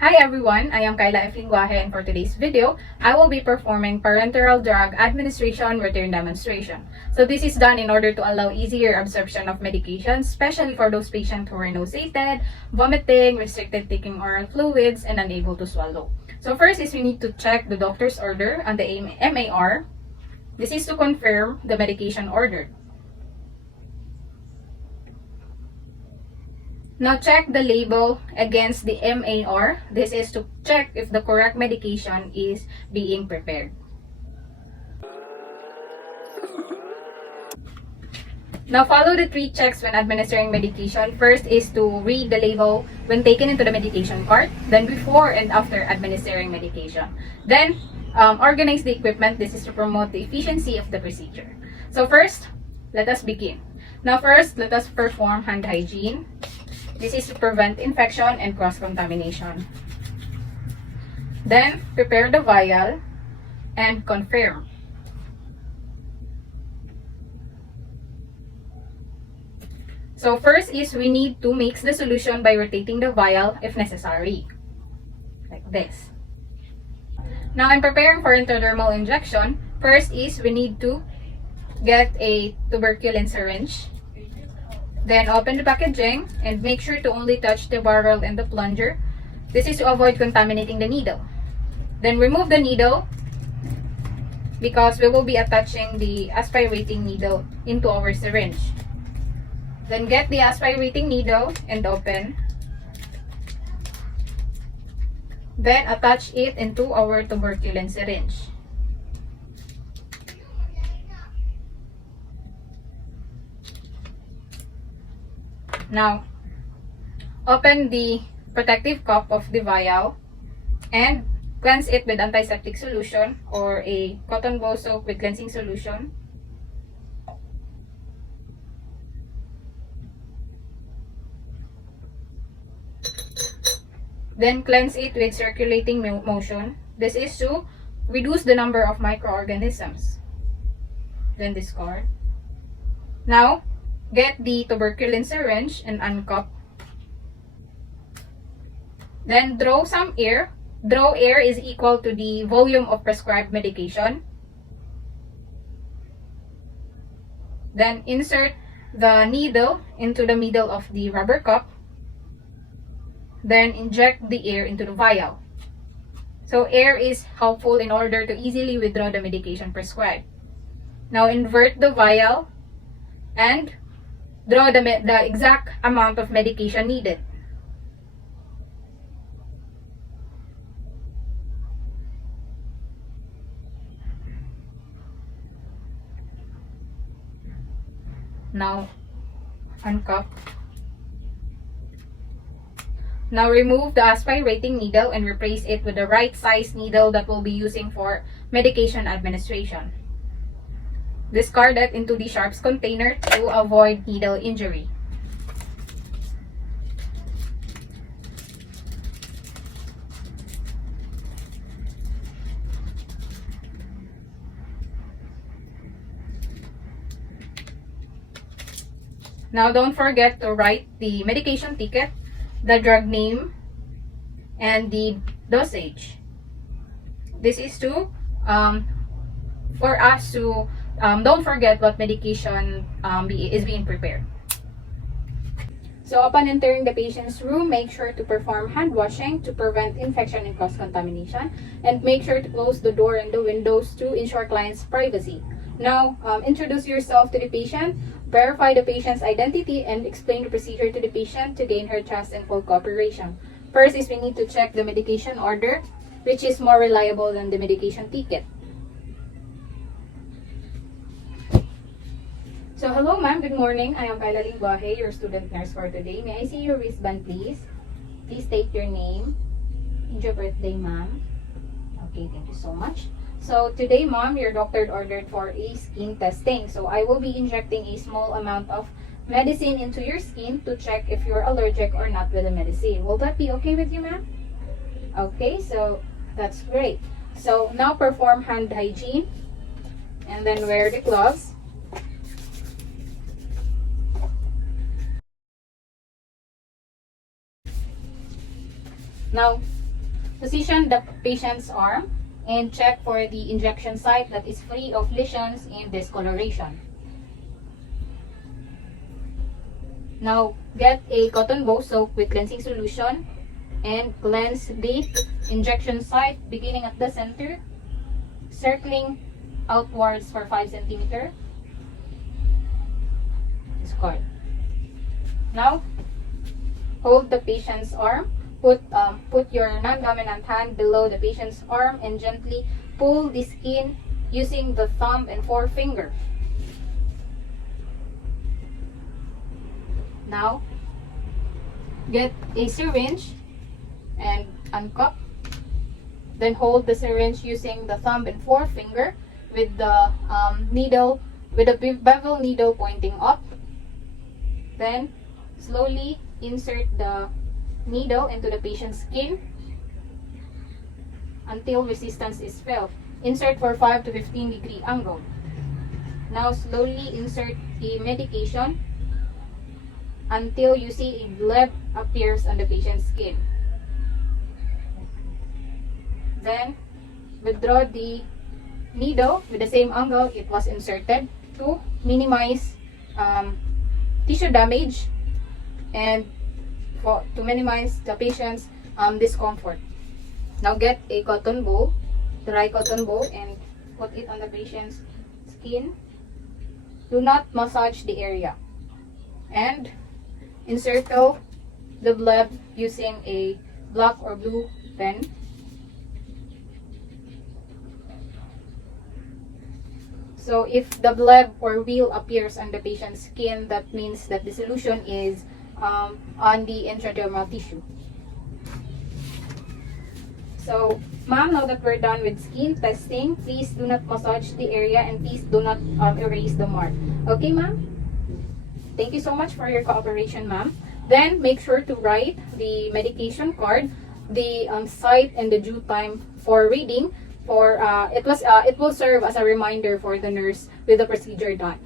Hi everyone, I am Kyla F. Linguaje, and for today's video, I will be performing parenteral drug administration return demonstration. So this is done in order to allow easier absorption of medication, especially for those patients who are nauseated, vomiting, restricted taking oral fluids, and unable to swallow. So first is we need to check the doctor's order on the MAR. This is to confirm the medication ordered. Now check the label against the MAR. This is to check if the correct medication is being prepared. Now follow the 3 checks when administering medication. First is to read the label when taken into the medication cart, then before and after administering medication. Then organize the equipment. This is to promote the efficiency of the procedure. So first, let us begin. Now first, let us perform hand hygiene. This is to prevent infection and cross-contamination. Then, prepare the vial and confirm. So first is we need to mix the solution by rotating the vial if necessary. Like this. Now, I'm preparing for intradermal injection. First is we need to get a tuberculin syringe. Then open the packaging and make sure to only touch the barrel and the plunger. This is to avoid contaminating the needle. Then remove the needle because we will be attaching the aspirating needle into our syringe. Then get the aspirating needle and open. Then attach it into our tuberculin syringe. Now, open the protective cup of the vial and cleanse it with antiseptic solution or a cotton ball soap with cleansing solution. Then cleanse it with circulating motion. This is to reduce the number of microorganisms. Then discard. Now, get the tuberculin syringe and uncup. Then draw some air. Draw air is equal to the volume of prescribed medication. Then insert the needle into the middle of the rubber cup. Then inject the air into the vial. So air is helpful in order to easily withdraw the medication prescribed. Now invert the vial and draw the exact amount of medication needed. Now, uncup. Now remove the aspirating needle and replace it with the right size needle that we'll be using for medication administration. Discard it into the sharps container to avoid needle injury. Now don't forget to write the medication ticket, the drug name, and the dosage. This is to for us to don't forget what medication is being prepared. So upon entering the patient's room, make sure to perform hand washing to prevent infection and cross-contamination, and make sure to close the door and the windows to ensure client's privacy. Now, introduce yourself to the patient, verify the patient's identity, and explain the procedure to the patient to gain her trust and full cooperation. First is we need to check the medication order, which is more reliable than the medication ticket. So, hello ma'am, good morning. I am Kyla Linguaje, your student nurse for today. May I see your wristband, please? Please state your name and your birthday, ma'am. Okay, thank you so much. So, today, ma'am, your doctor ordered for a skin testing. So, I will be injecting a small amount of medicine into your skin to check if you're allergic or not with the medicine. Will that be okay with you, ma'am? Okay, so that's great. So, now perform hand hygiene and then wear the gloves. Now, Position the patient's arm and check for the injection site that is free of lesions and discoloration. Now, get a cotton ball soaked with cleansing solution and cleanse the injection site beginning at the center, circling outwards for 5 cm. Discard. Now, hold the patient's arm. Put your non-dominant hand below the patient's arm and gently pull the skin using the thumb and forefinger. Now, get a syringe and uncup. Then hold the syringe using the thumb and forefinger with the needle, with the bevel needle pointing up. Then, slowly insert the needle into the patient's skin until resistance is felt. Insert for 5 to 15 degree angle. Now, slowly insert the medication until you see a bleb appears on the patient's skin. Then, withdraw the needle with the same angle it was inserted to minimize tissue damage and to minimize the patient's discomfort. Now get a cotton ball, dry cotton ball, and put it on the patient's skin. Do not massage the area. And encircle the bleb using a black or blue pen. So if the bleb or wheal appears on the patient's skin, that means that the solution is on the intradermal tissue. So, ma'am, now that we're done with skin testing, please do not massage the area and please do not erase the mark. Okay, ma'am? Thank you so much for your cooperation, ma'am. Then, make sure to write the medication card, the site, and the due time for reading. It will serve as a reminder for the nurse with the procedure done.